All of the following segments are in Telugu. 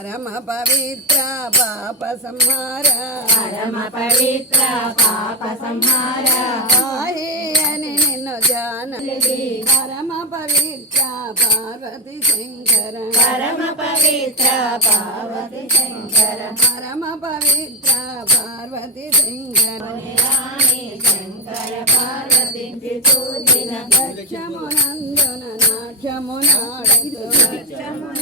పరమ పవిత్ర పాప సంహార. పరమ పవిత్ర పాప సంహార. అని నిన్ను జానది పరమ పవిత్ర పార్వతి శంకర. పరమ పవిత్ర పార్వతి శంకర. పరమ పవిత్ర పార్వతి శంకర. శంకర పార్వతి చూసిన లక్ష్యమునందున నాట్యమునాడు నందున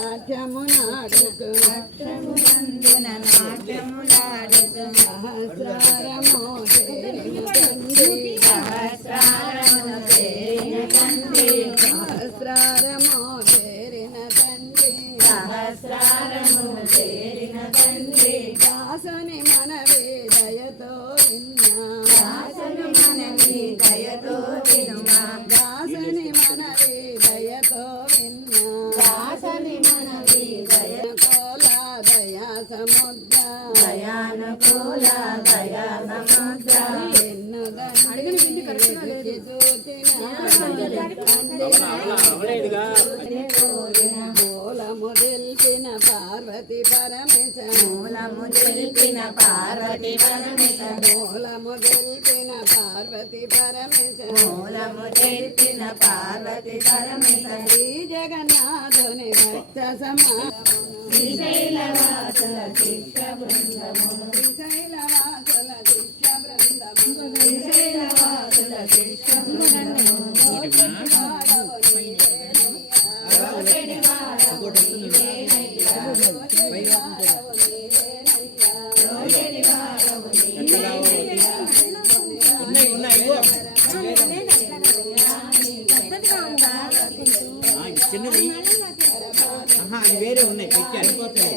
నాట్యములాడెను లక్ష్యమునందున నాట్యమునాడు సహస్రమో చేరిన దయా సముద్ర దయానుకూల దయా సముద్ర మూలము తెలిపిన పార్వతి పరమేశ. మూలము తెలిపిన పార్వతి పరమేశ. మూలము తెలిపిన పార్వతి పరమేశ. మూలము తెలిపిన పార్వతి పరమేశ. శ్రీ జగన్నాథుని భక్త శ్రీశైలవాసుల శిక్ష శ్రీశైలవాసుల శిక్ష శ్రీశైలవాసుల శిక్ష బృందమును. చిన్నది ఆహా అది వేరే ఉన్నాయి. పెట్టి అనుకోవట్లేదు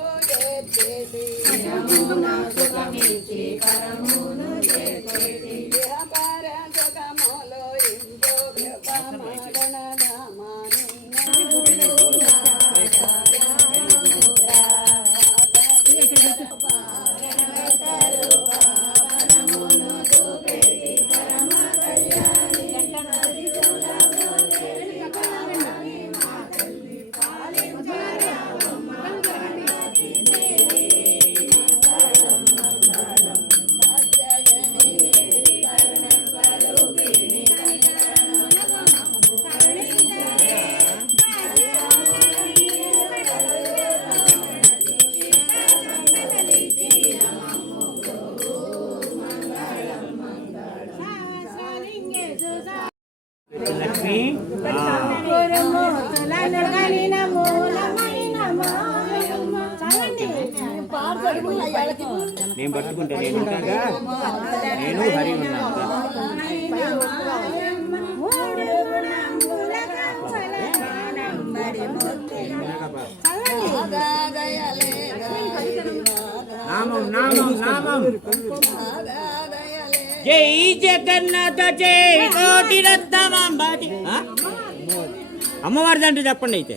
చేతి నేను పట్టుకుంటా నేను ఉంటాగా నేను హరి ఉన్నాను నామం నామం నామం జై జగన్నాథ జై కోటి రత్నమాంబాటి ఆ? అమ్మవారిది అంటే చెప్పండి అయితే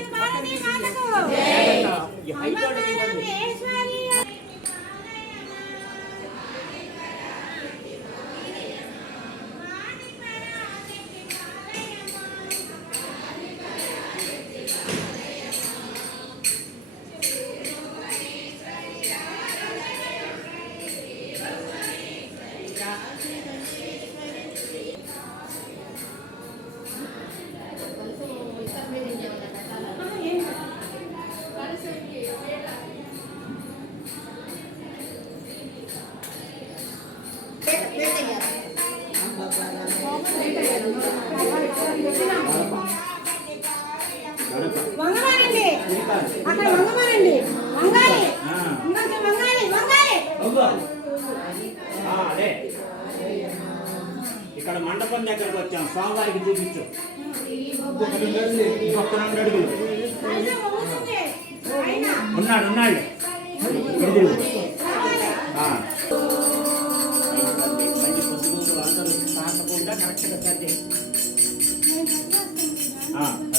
వంగమానండి అక్కడ వంగమానండి వంగాలి. ఇంకొంచెం వంగాలి వంగాలి. అదే. ఇక్కడ మండపం దగ్గరకు వచ్చాం. స్వామివారికి చూపించు. ఇంకొక రెండు అడుగులు. ఉన్నాడు ఉన్నాడు. です。ああ